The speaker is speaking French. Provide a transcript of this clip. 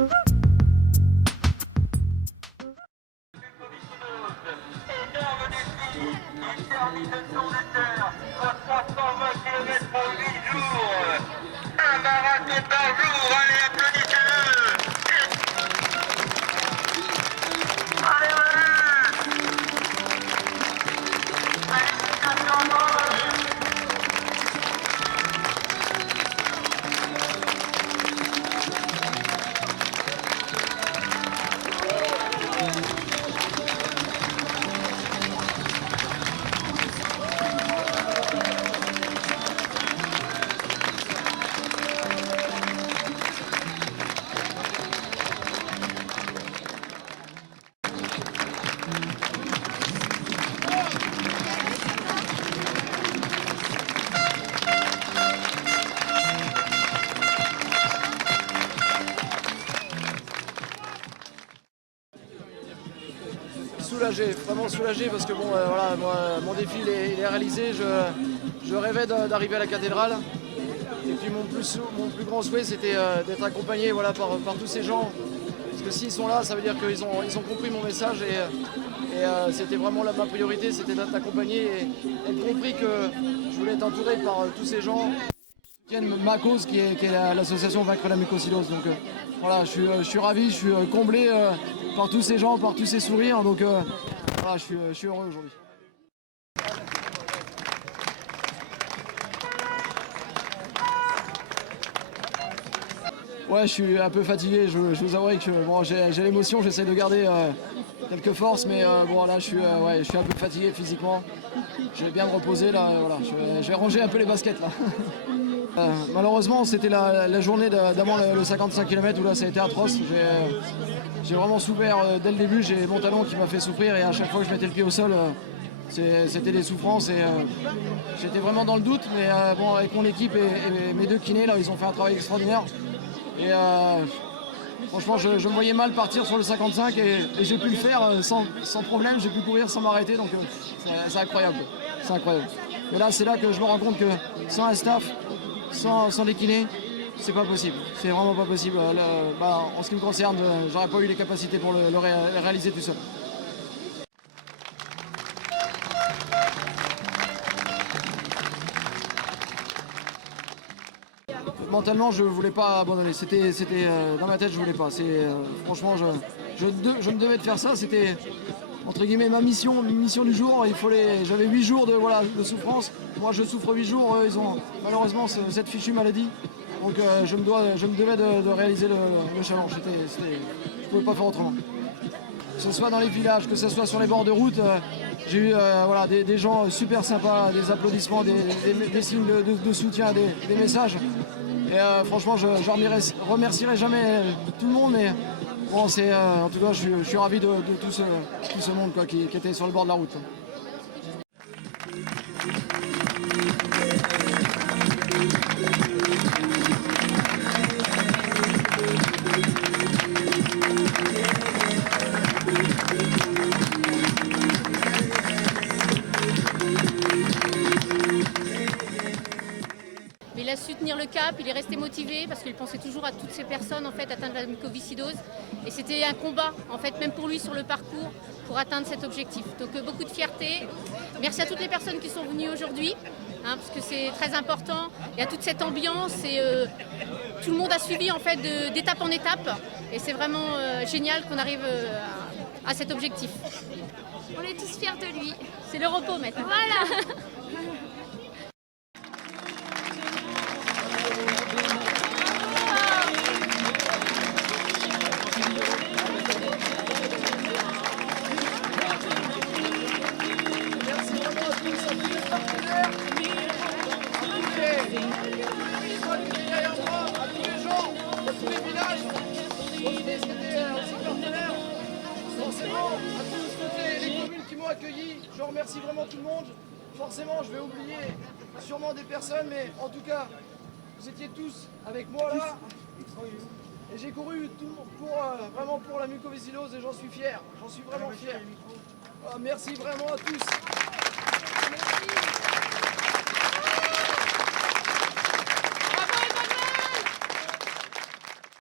Un marathon par jour, allez applaudissez-le. Allez, Soulagé, vraiment soulagé parce que bon, voilà, moi, mon défi il est réalisé. Je rêvais d'arriver à la cathédrale. Et puis mon plus grand souhait c'était d'être accompagné voilà, par tous ces gens. Parce que s'ils sont là, ça veut dire qu'ils ont compris mon message et c'était vraiment ma priorité, c'était d'être accompagné et de compris que je voulais être entouré par tous ces gens qui soutiennent ma cause qui est l'association Vaincre la mucosidose. Donc voilà, je suis ravi, je suis comblé par tous ces gens, par tous ces sourires. Donc voilà, je suis heureux aujourd'hui. Ouais, je suis un peu fatigué, je vous avouerai que bon, j'ai l'émotion, j'essaie de garder quelques forces, mais bon là je suis un peu fatigué physiquement. Je vais bien me reposer là, voilà, je vais ranger un peu les baskets là. Malheureusement c'était la journée d'avant le 55 km où là ça a été atroce. J'ai vraiment souffert dès le début, j'ai mon talon qui m'a fait souffrir et à chaque fois que je mettais le pied au sol, c'était des souffrances et j'étais vraiment dans le doute, mais bon avec mon équipe et mes deux kinés là, ils ont fait un travail extraordinaire. Et franchement, je me voyais mal partir sur le 55 et j'ai pu le faire sans problème, j'ai pu courir sans m'arrêter, donc c'est incroyable. C'est incroyable. Mais là, c'est là que je me rends compte que sans un staff, sans des kinés, c'est pas possible. C'est vraiment pas possible. En ce qui me concerne, j'aurais pas eu les capacités pour le réaliser tout seul. Mentalement, je voulais pas abandonner. C'était dans ma tête, je voulais pas. Franchement, je me devais de faire ça. C'était entre guillemets ma mission du jour. J'avais 8 jours de souffrance. Moi, je souffre 8 jours. Ils ont malheureusement cette fichue maladie. Donc, je me devais de réaliser le challenge. Je pouvais pas faire autrement. Que ce soit dans les villages, que ce soit sur les bords de route, j'ai eu des gens super sympas, des applaudissements, des signes de soutien, des messages. Et franchement, je remercierai jamais tout le monde, mais bon, en tout cas, je suis ravi de tout ce monde quoi, qui était sur le bord de la route. Il a su tenir le cap, il est resté motivé parce qu'il pensait toujours à toutes ces personnes en fait atteintes de la mucoviscidose et c'était un combat en fait même pour lui sur le parcours pour atteindre cet objectif. Donc beaucoup de fierté. Merci à toutes les personnes qui sont venues aujourd'hui parce que c'est très important. Il y a toute cette ambiance et tout le monde a suivi en fait d'étape en étape et c'est vraiment génial qu'on arrive à cet objectif. On est tous fiers de lui. C'est le repos maintenant. Voilà. Accueilli, je remercie vraiment tout le monde. Forcément, je vais oublier sûrement des personnes, mais en tout cas, vous étiez tous avec moi là. Et j'ai couru vraiment pour la mucoviscidose et j'en suis fier. J'en suis vraiment fier. Merci vraiment à tous. Merci.